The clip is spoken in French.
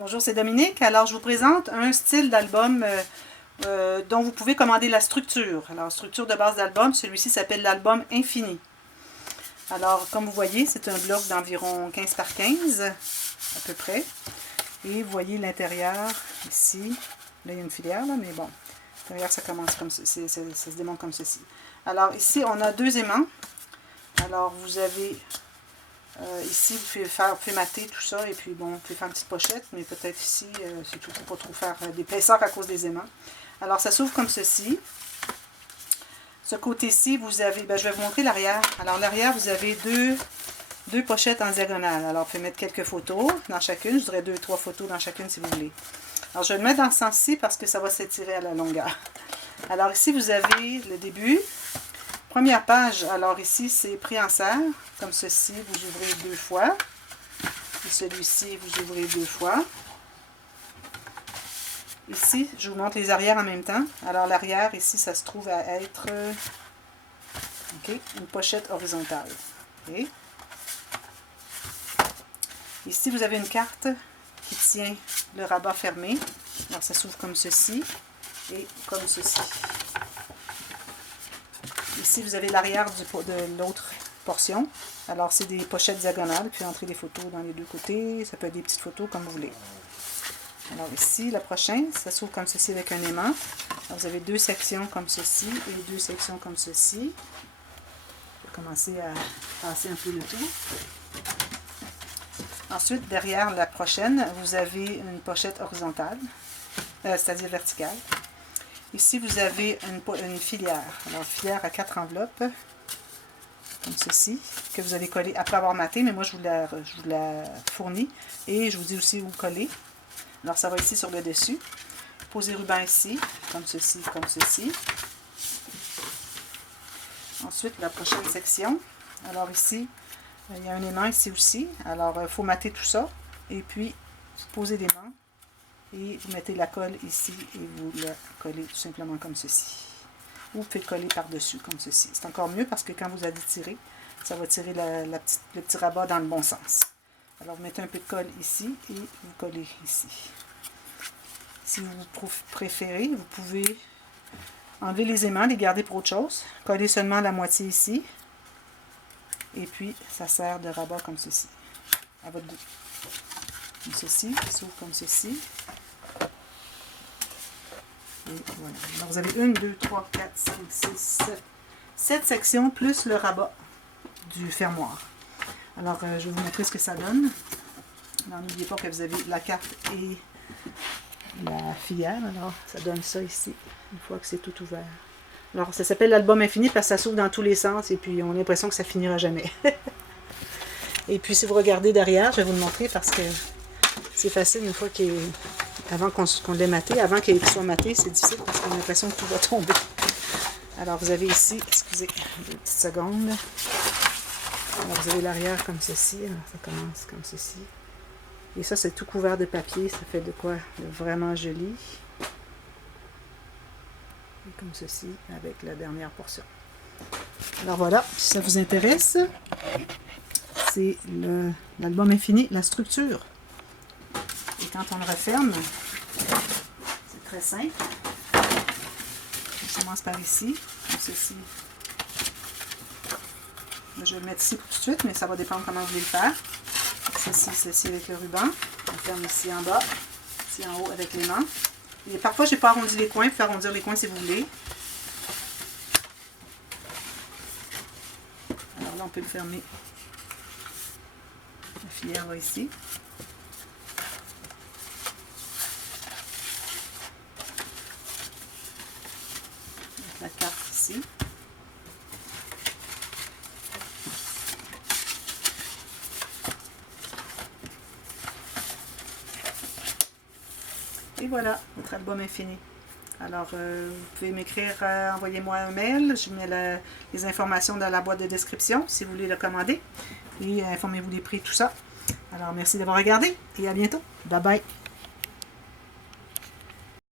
Bonjour, c'est Dominique. Alors, je vous présente un style d'album dont vous pouvez commander la structure. Alors, structure de base d'album, celui-ci s'appelle l'album Infini. Alors, comme vous voyez, c'est un bloc d'environ 15 par 15, à peu près. Et vous voyez l'intérieur, ici. Là, il y a une filière, là, mais bon. L'intérieur, ça commence comme ceci, ça se démonte comme ceci. Alors, ici, on a deux aimants. Alors, vous avez... ici, vous pouvez mater tout ça, et puis bon, vous pouvez faire une petite pochette, mais peut-être ici, c'est tout pour pas trop faire d'épaisseur à cause des aimants. Alors, ça s'ouvre comme ceci. Ce côté-ci, vous avez, je vais vous montrer l'arrière. Alors, l'arrière, vous avez deux pochettes en diagonale. Alors, vous pouvez mettre quelques photos dans chacune. Je dirais 2-3 photos dans chacune si vous voulez. Alors, je vais le mettre dans ce sens-ci parce que ça va s'étirer à la longueur. Alors, ici, vous avez le début. Première page, alors ici, c'est pris en serre, comme ceci, vous ouvrez 2 fois. Et celui-ci, vous ouvrez 2 fois. Ici, je vous montre les arrières en même temps. Alors, l'arrière, ici, ça se trouve à être une pochette horizontale. Okay. Ici, vous avez une carte qui tient le rabat fermé. Alors, ça s'ouvre comme ceci et comme ceci. Ici, vous avez l'arrière de l'autre portion. Alors, c'est des pochettes diagonales. Puis, entrer des photos dans les deux côtés. Ça peut être des petites photos comme vous voulez. Alors, ici, la prochaine, ça s'ouvre comme ceci avec un aimant. Alors, vous avez 2 sections comme ceci et 2 sections comme ceci. Je vais commencer à passer un peu le tour. Ensuite, derrière la prochaine, vous avez une pochette horizontale, c'est-à-dire verticale. Ici, vous avez une filière. Alors, filière à 4 enveloppes, comme ceci, que vous allez coller après avoir maté, mais moi, je vous la fournis. Et je vous dis aussi où coller. Alors, ça va ici sur le dessus. Posez ruban ici, comme ceci, comme ceci. Ensuite, la prochaine section. Alors, ici, il y a un aimant ici aussi. Alors, il faut mater tout ça. Et puis, posez l'aimant. Et vous mettez la colle ici et vous la collez tout simplement comme ceci. Ou vous pouvez coller par-dessus comme ceci. C'est encore mieux parce que quand vous allez tirer, ça va tirer le petit rabat dans le bon sens. Alors vous mettez un peu de colle ici et vous collez ici. Si vous préférez, vous pouvez enlever les aimants, les garder pour autre chose. Coller seulement la moitié ici. Et puis ça sert de rabat comme ceci. À votre goût. Comme ceci, ça s'ouvre comme ceci. Et voilà. Alors vous avez 1, 2, 3, 4, 5, 6, 7 sections plus le rabat du fermoir. Alors je vais vous montrer ce que ça donne. Alors n'oubliez pas que vous avez la carte et la filière. Alors ça donne ça ici, une fois que c'est tout ouvert. Alors ça s'appelle l'album Infini parce que ça s'ouvre dans tous les sens et puis on a l'impression que ça finira jamais. Et puis si vous regardez derrière, je vais vous le montrer parce que c'est facile une fois avant qu'on l'ait maté, avant qu'il soit maté, c'est difficile parce qu'on a l'impression que tout va tomber. Alors vous avez ici, excusez, 2 petites secondes. Alors vous avez l'arrière comme ceci, alors ça commence comme ceci. Et ça c'est tout couvert de papier, ça fait de quoi de vraiment joli. Et comme ceci avec la dernière portion. Alors voilà, si ça vous intéresse, c'est l'album Infini, la structure. Et quand on le referme, c'est très simple. On commence par ici, comme ceci. Je vais le mettre ici tout de suite, mais ça va dépendre comment vous voulez le faire. Ceci avec le ruban. On ferme ici en bas, ici en haut avec l'aimant. Et parfois, je n'ai pas arrondi les coins, vous pouvez arrondir les coins si vous voulez. Alors là, on peut le fermer. La filière va ici. La carte ici. Et voilà, votre album est fini. Alors, vous pouvez m'écrire, envoyez-moi un mail. Je mets les informations dans la boîte de description si vous voulez le commander. Et informez-vous des prix, tout ça. Alors, merci d'avoir regardé et à bientôt. Bye bye.